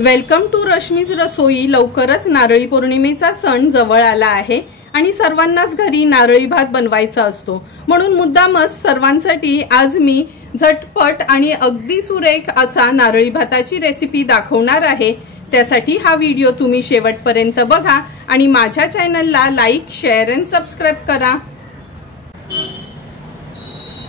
Welcome to Rashmi's रसोई। लवकरच नारळी पौर्णिमेचा सण जवळ आला आहे आणि सर्वांनाच घरी नारळी भात बनवायचा असतो, म्हणून मुद्दामच सर्वांसाठी आज मी झटपट आणि अगदी सुरेख असा नारळी भाताची रेसिपी दाखवणार आहे। त्यासाठी हा व्हिडिओ तुम्ही शेवटपर्यंत बघा आणि माझ्या चॅनलला लाईक, शेअर आणि सबस्क्राइब करा।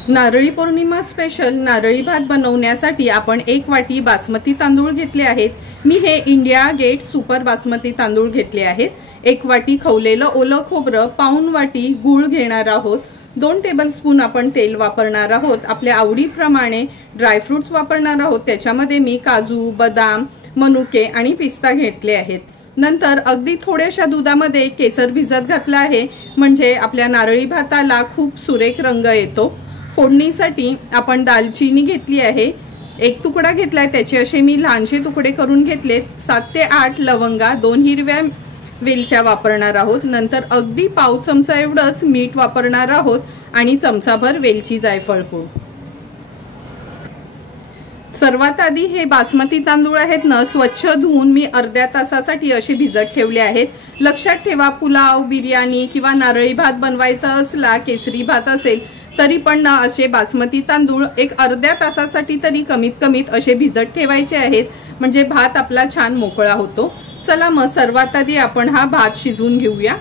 नारळी पौर्णिमा स्पेशल नारळी भात बनवण्यासाठी आपण 1 वाटी बासमती तांदूळ घेतले आहेत। मी हे इंडिया गेट सुपर बासमती तांदूळ घेतले आहेत। 1 वाटी खवलेलं ओलं खोबरं, पाऊण वाटी गूळ घेणार आहोत। 2 टेबलस्पून आपण तेल वापरणार आहोत। आपल्या आवडीप्रमाणे ड्रायफ्रुट्स वापरणार आहोत। त्याच्यामध्ये मी काजू, बदाम, मनुके आणि पिस्ता घेतले आहेत। नंतर अगदी थोड्याशा दुधामध्ये केसर भिजत घातला आहे, म्हणजे आपल्या नारळी भाताला खूप सुरेख रंग येतो। फोडणीसाठी आपण दालचिनी घेतली आहे, 1 तुकडा घेतलाय, त्याचे असे मी लहानशे तुकडे करून घेतलेत। 7 ते 8 लवंगा, 2 हिरव्या वेलच्या वापरणार आहोत। नंतर अगदी पाव चमचा एवढंच मीठ वापरणार आहोत आणि चमचाभर वेलची जायफळ पूड। सर्वात आधी हे बासमती तांदूळ आहेत ना, स्वच्छ धुवून मी अर्ध्या तासासाठी असे भिजत ठेवले आहेत। लक्षात ठेवा, पुलाव, बिर्याणी किंवा नारळी भात बनवायचा असला, केसरी भात असेल तरी पण ना असे बासमती तांदूळ एक अर्ध्या तासासाठी तरी कमीत कमीत असे भिजत ठेवायचे आहेत, म्हणजे भात आपला छान मोकळा होतो। चला मग सर्वात आधी आपण हा भात शिजवून घेऊया।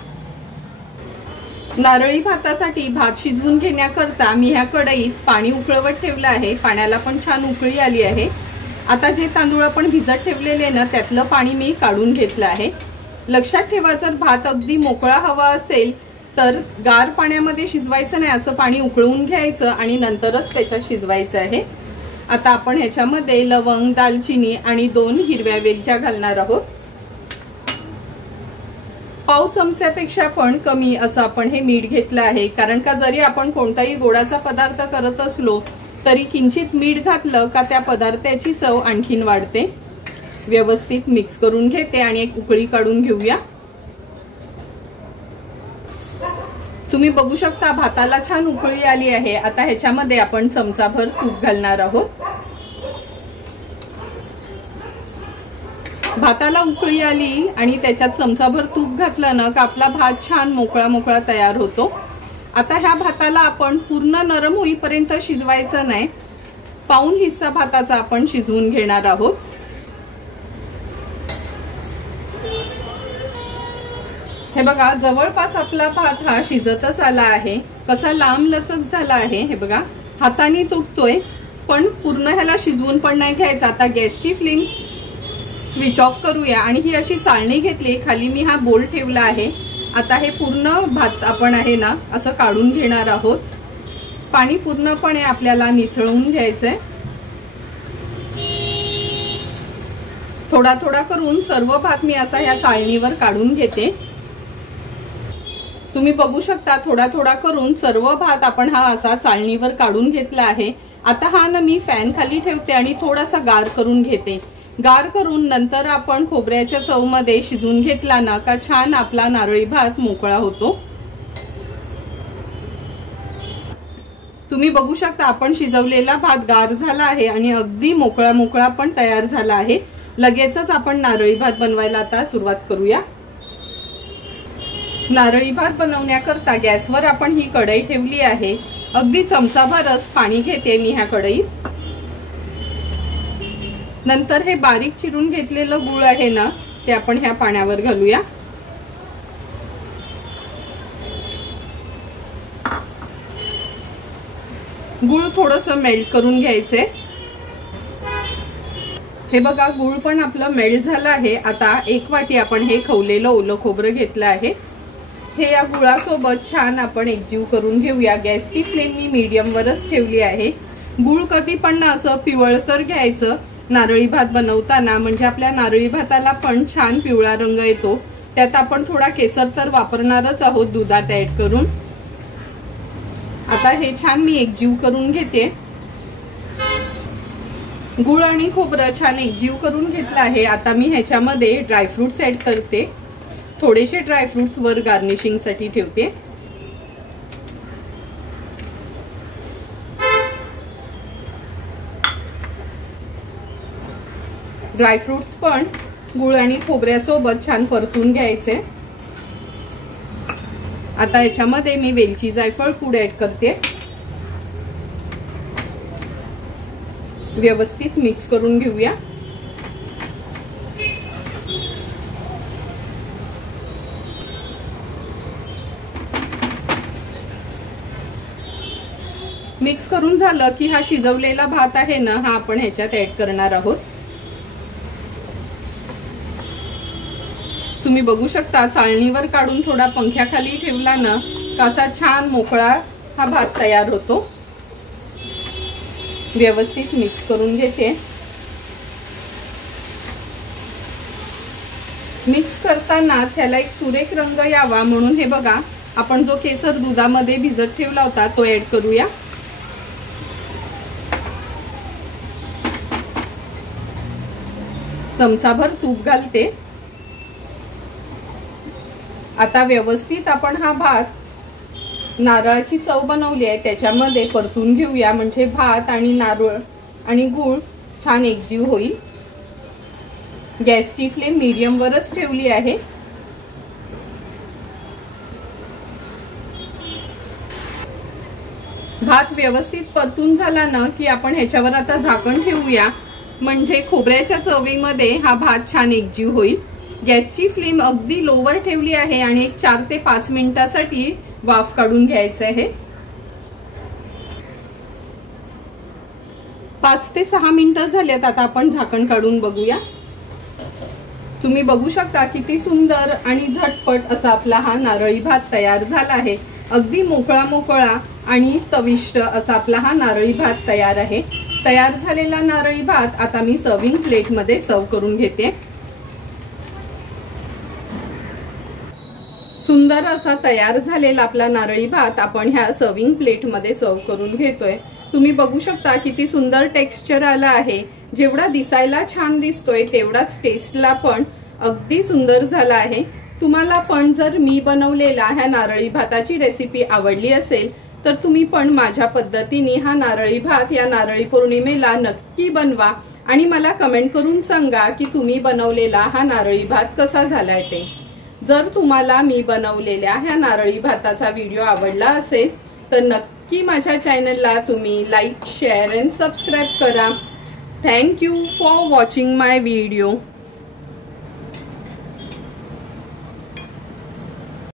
नारळी भातासाठी भात शिजवून घेण्याकरता मी ह्या कढईत पाणी उकळवत ठेवलं आहे। पाण्याला पण छान उकळी आली आहे। आता जे तांदूळ आपण भिजत ठेवलेले ना, त्यातलं पाणी मी काढून घेतलं आहे। लक्षात ठेवा, जर भात अगदी मोकळा हवा असेल तर गार पाण्यामध्ये शिजवायचं नाही, असं पाणी उकळून घ्यायचं आणि नंतरच त्याच्यात शिजवायचं आहे। आता आपण ह्याच्यामध्ये लवंग, दालचिनी आणि 2 हिरव्या वेलच्या घालणार आहोत। पाव चमच्यापेक्षा पण कमी असं आपण हे मीठ घेतलं आहे, कारण का जरी आपण कोणताही गोडाचा पदार्थ करत असलो तरी किंचित मीठ घातलं का त्या पदार्थाची चव आणखीन वाढते। व्यवस्थित मिक्स करून घेते आणि एक उकळी काढून घेऊया। तुम्ही बघू शकता भाताला छान उकळी आली आहे। आता ह्याच्यामध्ये आपण चमचाभर तूप घालणार आहोत। भाताला उकळी आली आणि त्याच्यात चमचाभर तूप घातलं ना का आपला भात छान मोकळा मोकळा तयार होतो। आता ह्या भाताला आपण पूर्ण नरम होईपर्यंत शिजवायचं नाही, पाऊण हिस्सा भाताचा आपण शिजवून घेणार आहोत। हे बघा, जवळपास आपला भात हा शिजतच आला आहे। कसा लांब लचक झाला आहे हे बघा, हाताने तुटतोय, पण पूर्ण ह्याला शिजवून पण नाही घ्यायचा। आता गॅसची फ्लेम स्विच ऑफ करूया आणि ही अशी चाळणी घेतली, खाली मी हा बोल ठेवला आहे। आता हे पूर्ण भात आपण आहे ना असं काढून घेणार आहोत। पाणी पूर्णपणे आपल्याला निथळून घ्यायचंय। थोडा थोडा करून सर्व भात मी असा ह्या चाळणीवर काढून घेते। तुम्ही बघू शकता, थोडा थोडा करून सर्व भात आपण हा असा चाळणीवर काढून घेतला आहे। आता हा ना मी फॅन खाली ठेवते आणि थोडासा गार करून घेते। गार करून नंतर आपण खोबऱ्याच्या चवमध्ये शिजवून घेतला ना का छान आपला नारळी भात मोकळा होतो। तुम्ही बघू शकता, आपण शिजवलेला भात गार झाला आहे आणि अगदी मोकळा मोकळा पण तयार झाला आहे। लगेचच आपण नारळी भात बनवायला आता सुरुवात करूया। नारळी भात बनवण्याकरता गॅसवर आपण ही कढई ठेवली आहे। अगदी चमचाभरच पाणी घेते मी ह्या कढईत। नंतर हे बारीक चिरून घेतलेलं गूळ आहे ना, ते आपण ह्या पाण्यावर घालूया। गूळ थोडंसं मेल्ट करून घ्यायचे। हे बघा, गूळ पण आपलं मेल्ट झालं आहे। आता 1 वाटी आपण हे खवलेलं ओलं खोबरं घेतलं आहे। हे या गुळासोबत छान आपण एकजीव करून घेऊया। गॅसची फ्लेम मी मीडियम वरच ठेवली आहे। गूळ कधी पण ना असं पिवळसर घ्यायचं नारळी भात बनवताना, म्हणजे आपल्या नारळी भाताला पण छान पिवळा रंग येतो। त्यात आपण थोडा केसर तर वापरणारच आहोत दुधात ऍड करून। आता हे छान मी एकजीव करून घेते। गूळ आणि खोबरं छान एकजीव करून घेतलं आहे। आता मी ह्याच्यामध्ये ड्रायफ्रुट्स ऍड करते। थोडेसे ड्रायफ्रुट्स वर गार्निशिंग साठी ठेवते। ड्रायफ्रुट्स पण गुळ आणि खोबऱ्यासोबत छान परतून घ्यायचे। आता याच्यामध्ये मी वेलची जायफळ पूड ऍड करते। व्यवस्थित मिक्स करून घेऊया। मिक्स करून झालं की हा शिजवलेला भात आहे ना, हा आपण ह्याच्यात ऍड करणार आहोत। तुम्ही बघू शकता चाळणीवर काढून थोडा पंख्याखाली ठेवला ना, कसा छान मोकळा हा भात तयार होतो। व्यवस्थित मिक्स करून घेते। मिक्स करतानाच ह्याला एक सुरेख रंग यावा म्हणून हे बघा, आपण जो केसर दुधामध्ये भिजत ठेवला होता तो ऍड करूया। चमचाभर तूप घालते। आता व्यवस्थित आपण हा भात नारळाची चव बनवली आहे त्याच्यामध्ये परतून घेऊया, म्हणजे भात आणि नारळ आणि गूळ छान एकजीव होईल। गॅसची फ्लेम मीडियम वरच ठेवली आहे। भात व्यवस्थित परतून झाला ना की आपण ह्याच्यावर आता झाकण ठेवूया, म्हणजे खोबऱ्याच्या चवीमध्ये हा भात छान एकजीव होईल। गॅसची फ्लेम अगदी लोवर ठेवली आहे आणि 4 ते 5 मिनिटांसाठी वाफ काढून घ्यायचं आहे। 5 ते 6 मिनिटं झालेत। आता आपण झाकण काढून बघूया। तुम्ही बघू शकता किती सुंदर आणि झटपट असा आपला हा नारळी भात तयार झाला आहे। अगदी मोकळा मोकळा आणि चविष्ट असा आपला हा नारळी भात तयार आहे। तयार झालेला नारळी भात आता मी सर्विंग प्लेट मध्ये सर्व करून घेते। सुंदर असा तयार झालेला आपला नारळी भात आपण ह्या सर्विंग प्लेट मध्ये सर्व करून घेतोय। तुम्ही बघू शकता किती सुंदर टेक्स्चर आला आहे। जेवढा दिसायला छान दिसतोय तेवढाच टेस्टला पण अगदी सुंदर झाला आहे। तुम्हाला पण जर मी बनवलेला ह्या नारळी भाताची रेसिपी आवडली असेल तर तुम्ही पण माझ्या पद्धतीने हा नारळी भात या नारळी पौर्णिमेला नक्की बनवा आणि मला कमेंट करून सांगा की तुम्ही बनवलेला हा नारळी भात कसा झालाय ते। जर तुम्हाला मी बनवलेल्या ह्या नारळी भाताचा व्हिडिओ आवडला असेल तर नक्की माझ्या चॅनलला तुम्ही लाईक, शेअर अँड सबस्क्राईब करा। Thank you for watching my video.